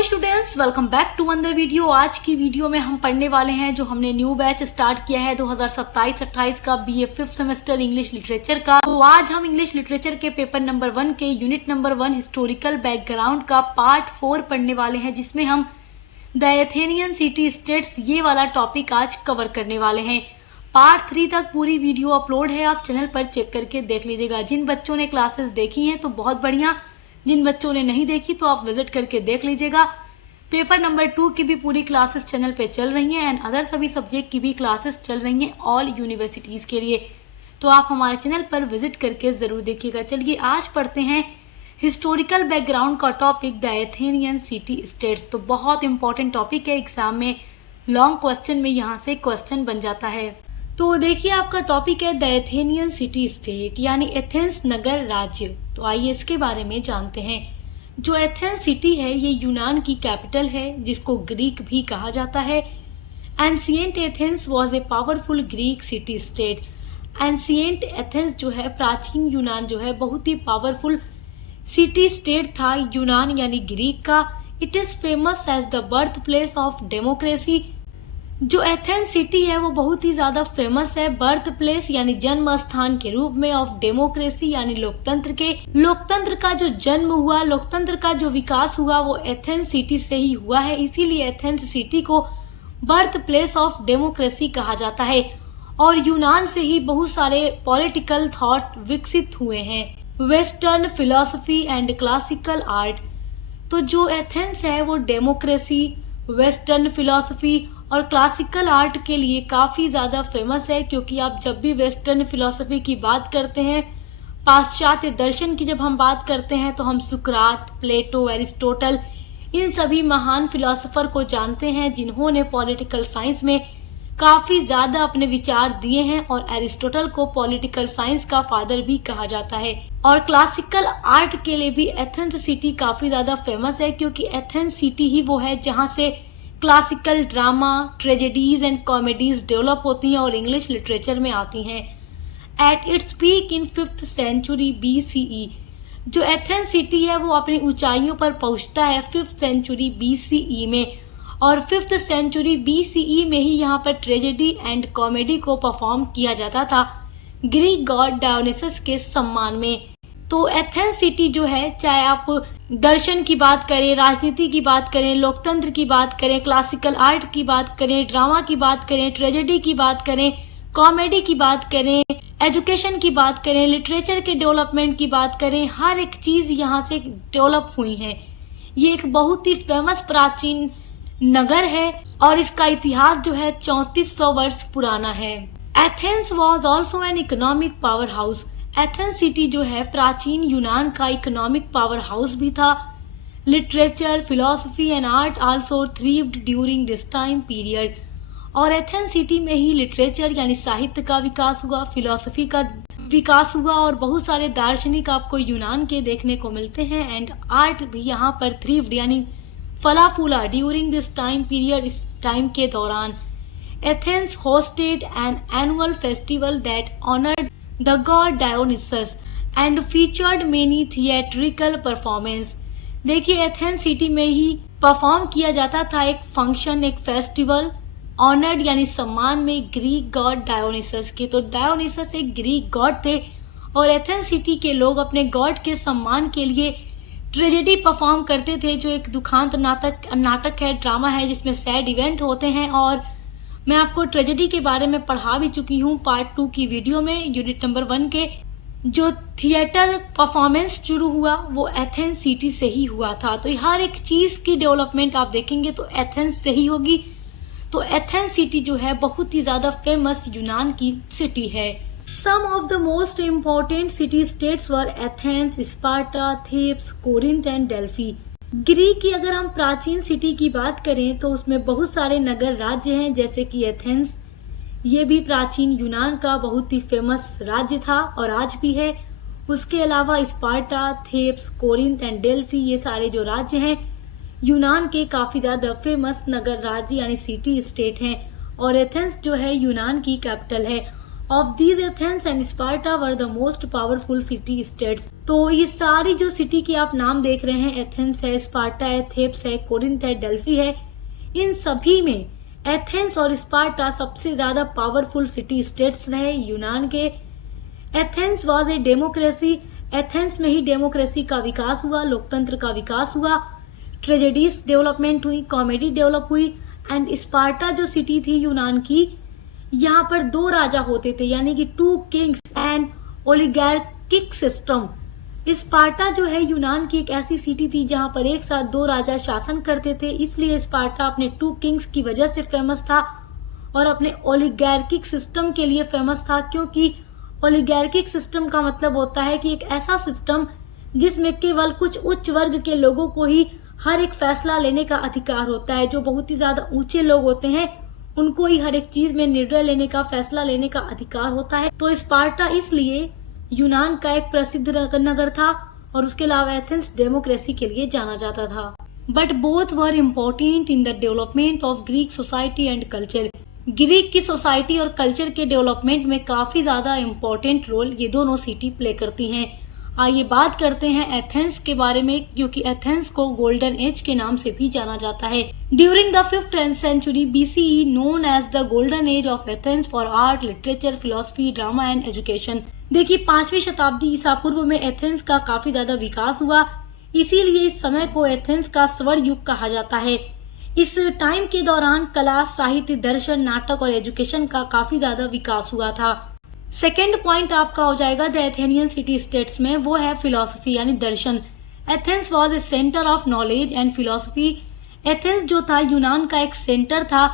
Hello students, welcome back to another video. आज की video में हम पढ़ने वाले हैं जो हमने न्यू बैच स्टार्ट किया है 2027-28 का BA 5th semester English literature का। तो आज हम इंग्लिश लिटरेचर के पेपर नंबर 1 के यूनिट नंबर 1 हिस्टोरिकल बैकग्राउंड का पार्ट 4 पढ़ने वाले हैं, जिसमें हम द एथेनियन सिटी स्टेट्स ये वाला टॉपिक आज कवर करने वाले हैं। पार्ट 3 तक पूरी वीडियो अपलोड है, आप चैनल पर चेक करके देख लीजिएगा। जिन बच्चों ने क्लासेस देखी हैं तो बहुत बढ़िया, जिन बच्चों ने नहीं देखी तो आप विजिट करके देख लीजिएगा। पेपर नंबर 2 की भी पूरी क्लासेस चैनल पे चल रही हैं एंड अदर सभी सब्जेक्ट की भी क्लासेस चल रही हैं ऑल यूनिवर्सिटीज़ के लिए, तो आप हमारे चैनल पर विजिट करके ज़रूर देखिएगा। चलिए आज पढ़ते हैं हिस्टोरिकल बैकग्राउंड का topic the Athenian city states. तो बहुत इंपॉर्टेंट टॉपिक है, एग्जाम में लॉन्ग क्वेश्चन में यहाँ से क्वेश्चन बन जाता है। तो देखिए आपका टॉपिक है द एथेनियन सिटी स्टेट यानी एथेंस नगर राज्य। तो आइए इसके बारे में जानते हैं। जो एथेंस सिटी है ये यूनान की कैपिटल है, जिसको ग्रीक भी कहा जाता है। Ancient Athens was a powerful Greek city state. Ancient Athens जो है, प्राचीन यूनान जो है, बहुत ही पावरफुल सिटी स्टेट था यूनान यानी ग्रीक का। It is famous as the birthplace of democracy. जो एथेंस सिटी है वो बहुत ही ज्यादा फेमस है बर्थ प्लेस यानी जन्म स्थान के रूप में ऑफ डेमोक्रेसी यानी लोकतंत्र के। लोकतंत्र का जो जन्म हुआ, लोकतंत्र का जो विकास हुआ वो एथेंस सिटी से ही हुआ है, इसीलिए एथेंस सिटी को बर्थ प्लेस ऑफ डेमोक्रेसी कहा जाता है। और यूनान से ही बहुत सारे पॉलिटिकल थॉट विकसित हुए हैं, western philosophy and classical art. तो जो एथेंस है वो डेमोक्रेसी, वेस्टर्न फिलॉसफी और क्लासिकल आर्ट के लिए काफ़ी ज़्यादा फेमस है, क्योंकि आप जब भी वेस्टर्न फिलॉसफी की बात करते हैं, पाश्चात्य दर्शन की जब हम बात करते हैं, तो हम सुकरात, प्लेटो, एरिस्टोटल इन सभी महान फिलॉसफर को जानते हैं जिन्होंने पॉलिटिकल साइंस में काफ़ी ज़्यादा अपने विचार दिए हैं। और एरिस्टोटल को पॉलिटिकल साइंस का फादर भी कहा जाता है। और क्लासिकल आर्ट के लिए भी एथेंस सिटी काफ़ी ज़्यादा फेमस है, क्योंकि एथेंस सिटी ही वो है जहाँ से classical drama, tragedies and comedies develop होती हैं और इंग्लिश लिटरेचर में आती हैं। At its peak in 5th century BCE, जो एथेंस सिटी है वो अपनी ऊंचाइयों पर पहुंचता है 5th सेंचुरी BCE में। और 5th सेंचुरी BCE में ही यहाँ पर ट्रेजेडी एंड कॉमेडी को परफॉर्म किया जाता था ग्रीक गॉड डायोनिसस के सम्मान में। तो एथेंस सिटी जो है, चाहे आप दर्शन की बात करें, राजनीति की बात करें, लोकतंत्र की बात करें, क्लासिकल आर्ट की बात करें, ड्रामा की बात करें, ट्रेजेडी की बात करें, कॉमेडी की बात करें, एजुकेशन की बात करें, लिटरेचर के डेवलपमेंट की बात करें, हर एक चीज़ यहाँ से डेवलप हुई है। ये एक बहुत ही फेमस प्राचीन नगर है और इसका इतिहास जो है 3400 वर्ष पुराना है। Athens was also an economic power house. Athens city जो है प्राचीन यूनान का इकोनॉमिक पावर हाउस भी था। Literature, philosophy and art also thrived during this time period. और एथेंस सिटी में ही लिटरेचर यानी साहित्य का विकास हुआ, फिलॉसफी का विकास हुआ और बहुत सारे दार्शनिक आपको यूनान के देखने को मिलते हैं। एंड आर्ट भी यहाँ पर थ्रीव्ड यानी फला फूला ड्यूरिंग दिस टाइम पीरियड, इस टाइम के दौरान। Athens hosted an annual festival that honoured the god Dionysus and featured many theatrical performance। देखिए एथेंस सिटी में ही परफॉर्म किया जाता था एक फंक्शन, एक फेस्टिवल, ऑनर्ड यानी सम्मान में ग्रीक गॉड डायोनिसस के। तो डायोनिसस एक ग्रीक गॉड थे और एथेंस सिटी के लोग अपने गॉड के सम्मान के लिए ट्रेजेडी परफॉर्म करते थे, जो एक दुखांत नाटक है, ड्रामा है, जिसमें सैड इवेंट होते हैं। और मैं आपको ट्रेजेडी के बारे में पढ़ा भी चुकी हूँ पार्ट 2 की वीडियो में। यूनिट नंबर 1 के जो थिएटर परफॉर्मेंस शुरू हुआ वो एथेंस सिटी से ही हुआ था। तो हर एक चीज़ की डेवलपमेंट आप देखेंगे तो एथेंस से ही होगी। तो एथेंस सिटी जो है बहुत ही ज़्यादा फेमस यूनान की सिटी है। Some of the most important city states were Athens, Sparta, Thebes, Corinth and Delphi. Greek की अगर हम प्राचीन सिटी की बात करें तो उसमें बहुत सारे नगर राज्य हैं, जैसे कि एथेंस, ये भी प्राचीन यूनान का बहुत ही फेमस राज्य था और आज भी है। उसके अलावा Sparta, Thebes, Corinth and Delphi, ये सारे जो राज्य हैं यूनान के काफ़ी ज़्यादा फेमस नगर राज्य यानी सिटी स्टेट हैं। और एथेंस जो है यूनान की कैपिटल है। Of these Athens and Sparta were the most powerful city states. तो ये सारी जो सिटी के आप नाम देख रहे हैं, एथेंस है, स्पार्टा है, थेब्स है, कोरिंथ है, डेल्फी है, इन सभी में एथेंस और स्पार्टा सबसे ज्यादा पावरफुल सिटी स्टेट्स रहे यूनान के। Athens was a democracy, Athens में ही डेमोक्रेसी का विकास हुआ, लोकतंत्र का विकास हुआ, ट्रेजेडीज डेवलपमेंट हुई, कॉमेडी डेवलप हुई। एंड स्पार्टा जो सिटी थी यूनान की, यहाँ पर 2 राजा होते थे, यानी कि 2 किंग्स एंड ओलिगार्किक सिस्टम। स्पार्टा जो है यूनान की एक ऐसी सिटी थी जहाँ पर एक साथ 2 राजा शासन करते थे, इसलिए स्पार्टा अपने 2 किंग्स की वजह से फेमस था और अपने ओलिगार्किक सिस्टम के लिए फेमस था, क्योंकि ओलिगार्किक सिस्टम का मतलब होता है कि एक ऐसा सिस्टम जिसमें केवल कुछ उच्च वर्ग के लोगों को ही हर एक फैसला लेने का अधिकार होता है। जो बहुत ही ज्यादा ऊंचे लोग होते हैं उनको ही हर एक चीज में निर्णय लेने का, फैसला लेने का अधिकार होता है। तो स्पार्टा इसलिए यूनान का एक प्रसिद्ध नगर था और उसके अलावा एथेंस डेमोक्रेसी के लिए जाना जाता था। But both were important in the development of Greek society and culture. Greek की सोसाइटी और कल्चर के डेवलपमेंट में काफी ज्यादा इम्पोर्टेंट रोल ये दोनों सिटी प्ले करती हैं। आइए बात करते हैं एथेंस के बारे में, क्योंकि एथेंस को गोल्डन एज के नाम से भी जाना जाता है। During the 5th century BCE known as the golden age of Athens for art, literature, philosophy, drama and education. देखिए 5वीं शताब्दी ईसा पूर्व में एथेंस का काफी ज्यादा विकास हुआ, इसीलिए इस समय को एथेंस का स्वर्ण युग कहा जाता है। इस टाइम के दौरान कला, साहित्य, दर्शन, नाटक और एजुकेशन का काफी ज्यादा विकास हुआ था। सेकेंड पॉइंट आपका हो जाएगा द एथेनियन सिटी स्टेट्स में, वो है फिलोसफी यानी दर्शन। Athens was a centre of knowledge and philosophy. Athens जो था यूनान का एक सेंटर था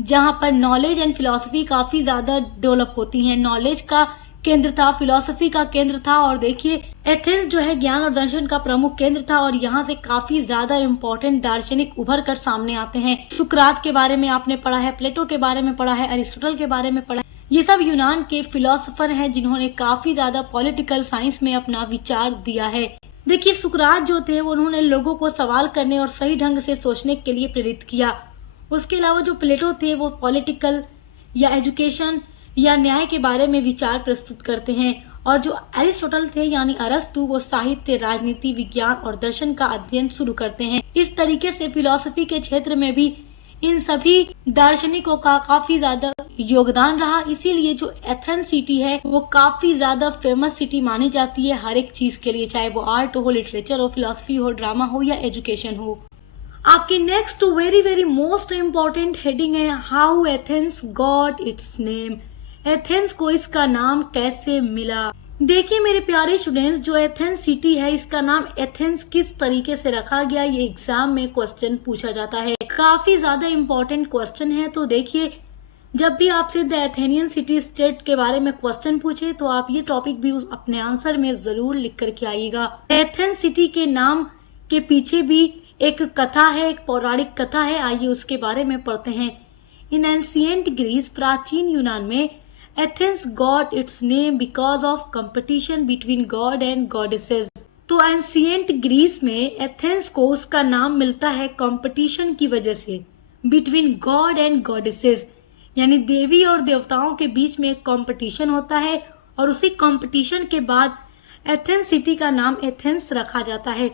जहां पर नॉलेज एंड फिलोसफी काफी ज्यादा डेवलप होती हैं। नॉलेज का केंद्र था, फिलोसफी का केंद्र था। और देखिए एथेंस जो है ज्ञान और दर्शन का प्रमुख केंद्र था और यहाँ से काफी ज्यादा इम्पोर्टेंट दार्शनिक उभर कर सामने आते हैं। सुकरात के बारे में आपने पढ़ा है, प्लेटो के बारे में पढ़ा है, अरिस्टोटल के बारे में पढ़ा है। ये सब यूनान के फिलोसोफर हैं जिन्होंने काफी ज्यादा पॉलिटिकल साइंस में अपना विचार दिया है। देखिए सुकरात जो थे उन्होंने लोगों को सवाल करने और सही ढंग से सोचने के लिए प्रेरित किया। उसके अलावा जो प्लेटो थे वो पॉलिटिकल या एजुकेशन या न्याय के बारे में विचार प्रस्तुत करते हैं, और जो अरिस्टोटल थे यानी अरस्तु वो साहित्य, राजनीति, विज्ञान और दर्शन का अध्ययन शुरू करते हैं। इस तरीके से फिलोसफी के क्षेत्र में भी इन सभी दार्शनिकों का काफी ज्यादा योगदान रहा, इसीलिए जो एथेंस सिटी है वो काफी ज्यादा फेमस सिटी मानी जाती है हर एक चीज के लिए, चाहे वो आर्ट हो, लिटरेचर हो, फिलोसफी हो, ड्रामा हो या एजुकेशन हो। आपकी next very very most important heading है how Athens got its name. Athens को इसका नाम कैसे मिला। देखिए मेरे प्यारे स्टूडेंट्स, जो एथेंस सिटी है इसका नाम एथेंस किस तरीके से रखा गया, ये एग्जाम में क्वेश्चन पूछा जाता है। काफी ज्यादा इम्पोर्टेंट क्वेश्चन है। तो देखिए जब भी आपसे द एथेनियन सिटी स्टेट के बारे में क्वेश्चन पूछे तो आप ये टॉपिक भी अपने आंसर में जरूर लिख करके आइएगा। एथेंस सिटी के नाम के पीछे भी एक कथा है, एक पौराणिक कथा है, आइए उसके बारे में पढ़ते हैं। इन एंशिएंट ग्रीस, प्राचीन यूनान में, Athens got its name because of competition between God and goddesses. तो एंशिएंट ग्रीस में एथेंस को उसका नाम मिलता है कंपटीशन की वजह से, बिटवीन गॉड एंड गॉडेसेस, यानी देवी और देवताओं के बीच में एक कंपटीशन होता है और उसी कंपटीशन के बाद एथेंस सिटी का नाम एथेंस रखा जाता है।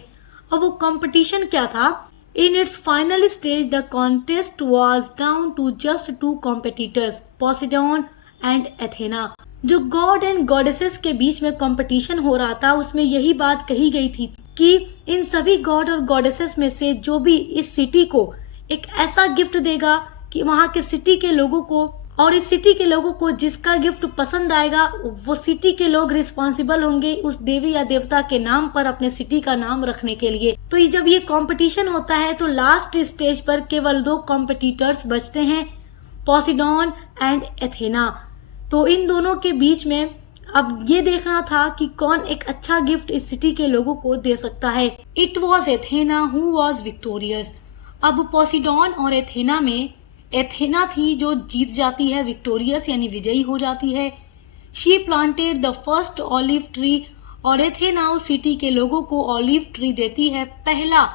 और वो कंपटीशन क्या था? In its final stage the contest was down to just 2 competitors, Poseidon and Athena. जो गॉड एंड गॉडेसेस के बीच में कंपटीशन हो रहा था उसमें यही बात कही गई थी कि इन सभी गॉड और गॉडेसेस में से जो भी इस सिटी को एक ऐसा गिफ्ट देगा कि वहाँ के सिटी के लोगों को, और इस सिटी के लोगों को जिसका गिफ्ट पसंद आएगा वो सिटी के लोग रिस्पॉन्सिबल होंगे उस देवी या देवता के नाम पर अपने सिटी का नाम रखने के लिए। तो ये जब ये कंपटीशन होता है तो लास्ट स्टेज पर केवल 2 कॉम्पिटिटर्स बचते हैं, पोसेडॉन एंड एथेना। तो इन दोनों के बीच में अब ये देखना था कि कौन एक अच्छा गिफ्ट इस सिटी के लोगों को दे सकता है। It was Athena who was victorious. अब पोसेडॉन और एथेना में एथेना थी जो जीत जाती है, विक्टोरियस यानी विजयी हो जाती है। She planted the first olive tree, और एथेना उस सिटी के लोगों को ऑलिव ट्री देती है, पहला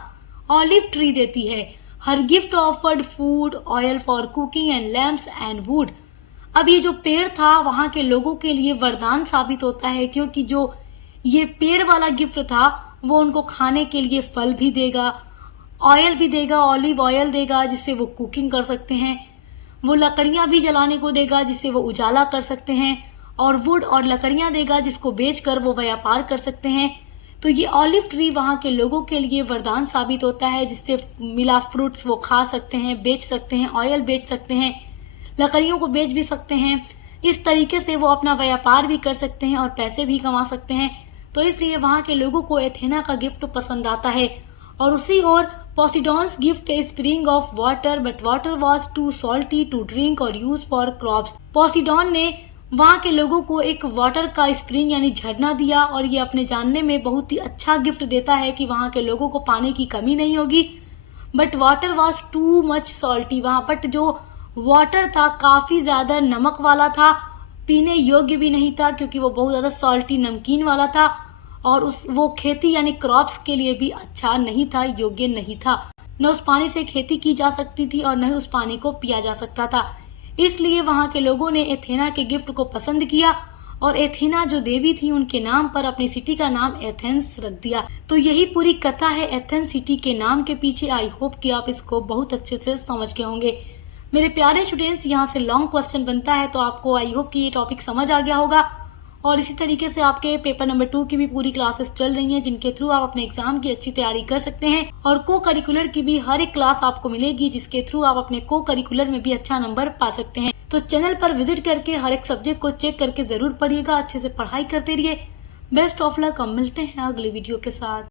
ऑलिव ट्री देती है। Her gift offered food, oil for cooking and lamps and wood. अब ये जो पेड़ था वहाँ के लोगों के लिए वरदान साबित होता है, क्योंकि जो ये पेड़ वाला गिफ्ट था वो उनको खाने के लिए फल भी देगा, ऑयल भी देगा, ऑलिव ऑयल देगा जिससे वो कुकिंग कर सकते हैं, वो लकड़ियाँ भी जलाने को देगा जिससे वो उजाला कर सकते हैं, और वुड और लकड़ियाँ देगा जिसको बेचकर वो व्यापार कर सकते हैं। तो ये ऑलिव ट्री वहाँ के लोगों के लिए वरदान साबित होता है, जिससे मिला फ्रूट्स वो खा सकते हैं, बेच सकते हैं, ऑयल बेच सकते हैं, लकड़ियों को बेच भी सकते हैं। इस तरीके से वो अपना व्यापार भी कर सकते हैं और पैसे भी कमा सकते हैं। तो इसलिए वहाँ के लोगों को एथेना का गिफ्ट पसंद आता है। और उसी ओर Poseidon's gift a spring of water, but water was too salty to drink or use for crops. Poseidon ने वहाँ के लोगों को एक वाटर का स्प्रिंग यानी झरना दिया, और ये अपने जानने में बहुत ही अच्छा गिफ्ट देता है कि वहाँ के लोगों को पानी की कमी नहीं होगी। But water was too much salty, वहाँ बट जो वाटर था काफ़ी ज़्यादा नमक वाला था, पीने योग्य भी नहीं था क्योंकि वो बहुत ज़्यादा सॉल्टी नमकीन वाला था, और वो खेती यानी क्रॉप्स के लिए भी अच्छा नहीं था, योग्य नहीं था। न उस पानी से खेती की जा सकती थी और न ही उस पानी को पिया जा सकता था। इसलिए वहाँ के लोगों ने एथेना के गिफ्ट को पसंद किया, और एथेना जो देवी थी उनके नाम पर अपनी सिटी का नाम एथेंस रख दिया। तो यही पूरी कथा है एथेंस सिटी के नाम के पीछे। आई होप कि आप इसको बहुत अच्छे से समझ गए होंगे। मेरे प्यारे स्टूडेंट्स, यहाँ से लॉन्ग क्वेश्चन बनता है, तो आपको आई होप कि ये टॉपिक समझ आ गया होगा। और इसी तरीके से आपके पेपर नंबर 2 की भी पूरी क्लासेस चल रही हैं, जिनके थ्रू आप अपने एग्जाम की अच्छी तैयारी कर सकते हैं। और को करिकुलर की भी हर एक क्लास आपको मिलेगी, जिसके थ्रू आप अपने को करिकुलर में भी अच्छा नंबर पा सकते हैं। तो चैनल पर विजिट करके हर एक सब्जेक्ट को चेक करके जरूर पढ़िएगा, अच्छे से पढ़ाई करते रहिए। बेस्ट ऑफ लक, हम मिलते हैं अगले वीडियो के साथ।